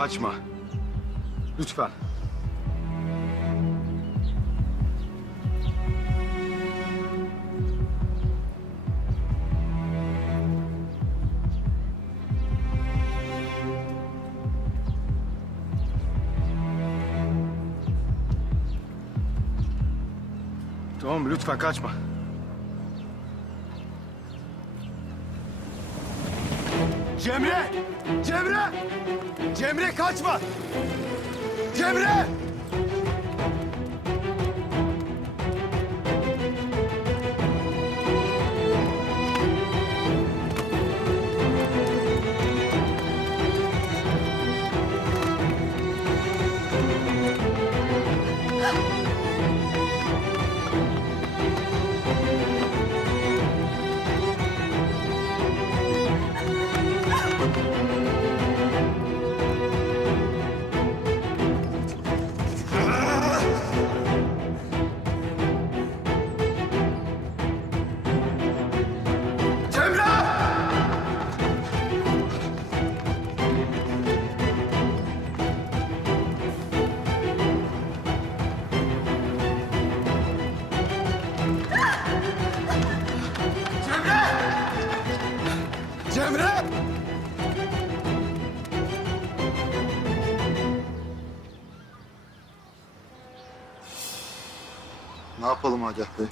kaçma. Lütfen. Tamam? Lütfen kaçma. Cemre! Cemre! Cemre kaçma! Cemre! Cemre! Ne yapalım Agah Bey?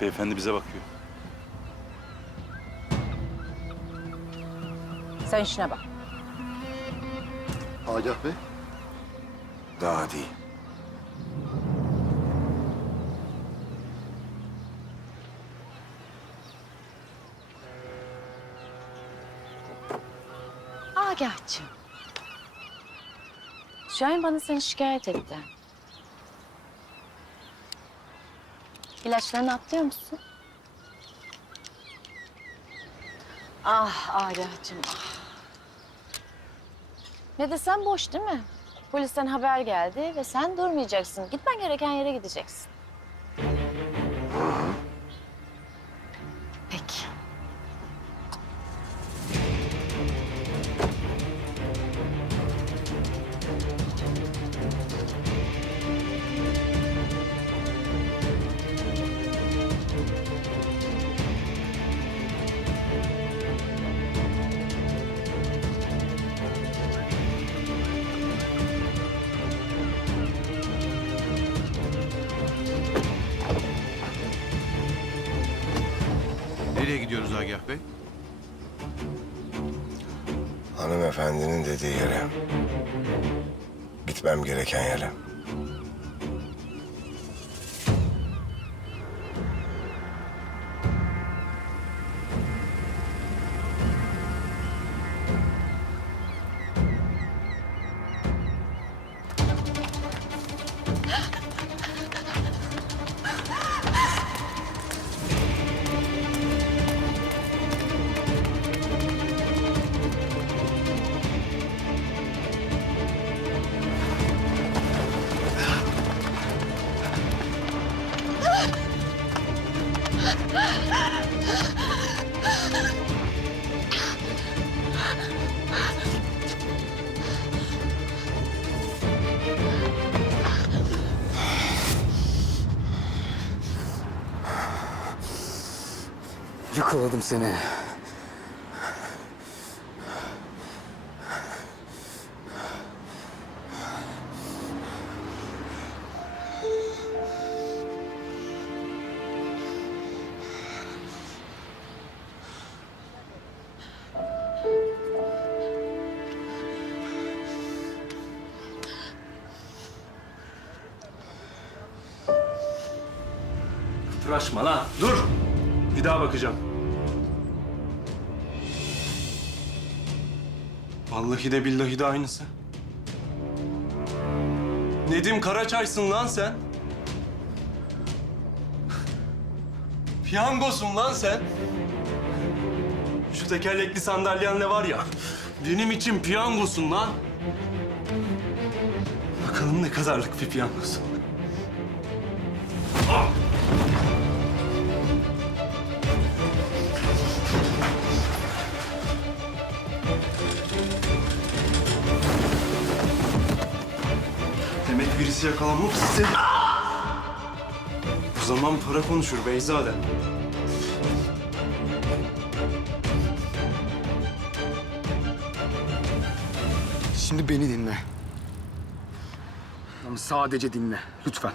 Beyefendi bize bakıyor. Sen işine bak. Agah Bey? Daha değil. Agah'cığım. Şahin bana seni şikayet etti. İlaçlarını atlıyor musun? Ah Agah'cığım ah. Ne desem boş değil mi? Polisten haber geldi ve sen durmayacaksın. Gitmen gereken yere gideceksin. Bey? Hanımefendinin dediği yere. Gitmem gereken yere. Yakaladım seni. Tıraşma lan. Dur. Bir daha bakacağım. Vallahi de billahi de aynısı. Nedim Karaçay'sın lan sen. Piyangosun lan sen. Şu tekerlekli sandalyenle var ya, benim için piyangosun lan. Bakalım ne kadarlık bir piyangosun. Birisi yakalanmak istedi. O zaman para konuşur Beyzade. Şimdi beni dinle. Ama sadece dinle. Lütfen.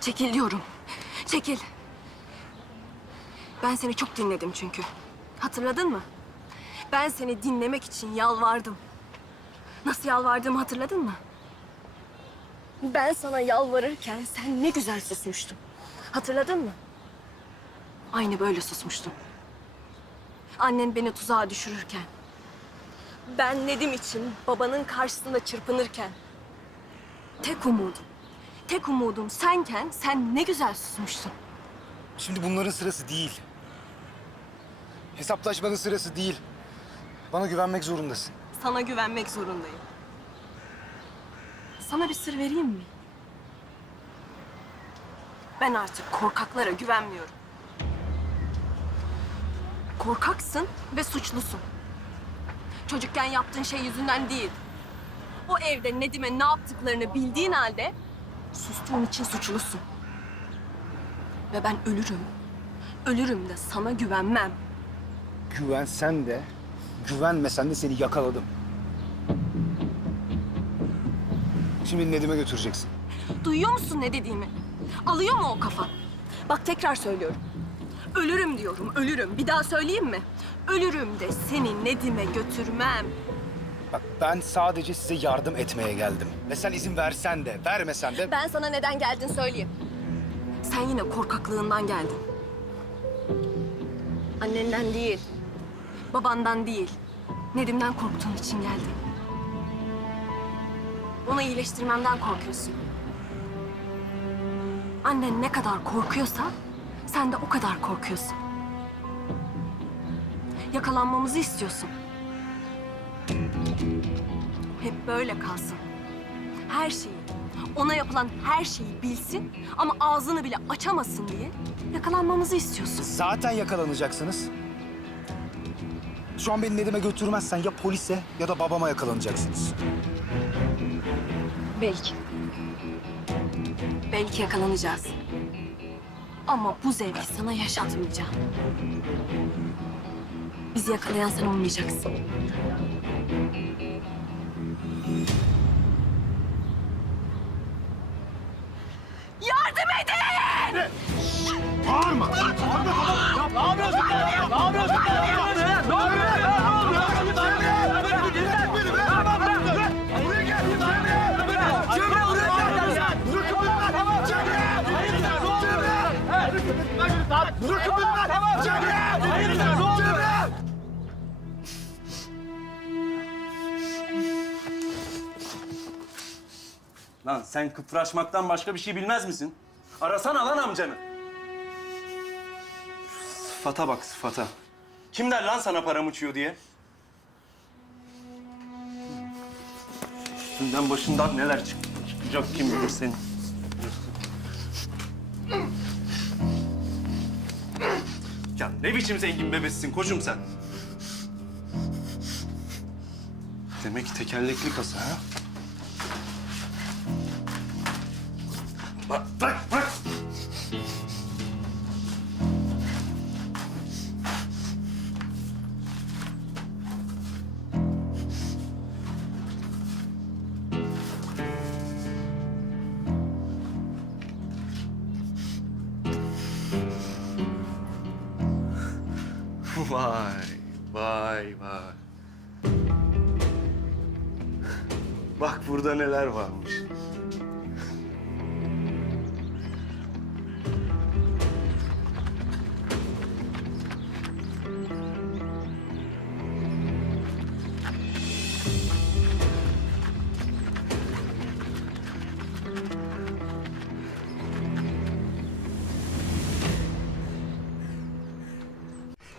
Çekil diyorum. Çekil. Ben seni çok dinledim çünkü. Hatırladın mı? Ben seni dinlemek için yalvardım. Nasıl yalvardığımı hatırladın mı? Ben sana yalvarırken sen ne güzel susmuştun. Hatırladın mı? Aynı böyle susmuştum. Annen beni tuzağa düşürürken. Ben Nedim için babanın karşısında çırpınırken. Tek umudum, tek umudum senken sen ne güzel susmuştun. Şimdi bunların sırası değil. Hesaplaşmanın sırası değil. Bana güvenmek zorundasın. Sana güvenmek zorundayım. Sana bir sır vereyim mi? Ben artık korkaklara güvenmiyorum. Korkaksın ve suçlusun. Çocukken yaptığın şey yüzünden değil. O evde Nedim'e ne yaptıklarını bildiğin halde sustuğun için suçlusun. Ve ben ölürüm. Ölürüm de sana güvenmem. Güvensen de, güvenmesen de seni yakaladım. Şimdi Nedim'e götüreceksin. Duyuyor musun ne dediğimi? Alıyor mu o kafa? Bak tekrar söylüyorum. Ölürüm diyorum, ölürüm. Bir daha söyleyeyim mi? Ölürüm de seni Nedim'e götürmem. Bak ben sadece size yardım etmeye geldim. Ve sen izin versen de, vermesen de... Ben sana neden geldin söyleyeyim. Sen yine korkaklığından geldin. Annenden değil, babandan değil, Nedim'den korktuğun için geldin. Onu iyileştirmemden korkuyorsun. Annen ne kadar korkuyorsa sen de o kadar korkuyorsun. Yakalanmamızı istiyorsun. Hep böyle kalsın. Her şeyi, ona yapılan her şeyi bilsin ama ağzını bile açamasın diye yakalanmamızı istiyorsun. Zaten yakalanacaksınız. Şu an beni Nedim'e götürmezsen ya polise ya da babama yakalanacaksınız. Belki. Belki yakalanacağız. Ama bu zevki sana yaşatmayacağım. Bizi yakalayan sen olmayacaksın. Yardım edin! Lan sen kıpraşmaktan başka bir şey bilmez misin? Arasana lan amcanı. Sıfata bak sıfata. Kim der lan sana param uçuyor diye? Üstünden başından neler çık çıkacak kim bilir senin. Ya ne biçim zengin bebesisin koçum sen? Demek tekerlekli kasa ha? Bak, bırak, bırak. Vay, vay, vay. Bak burada neler varmış.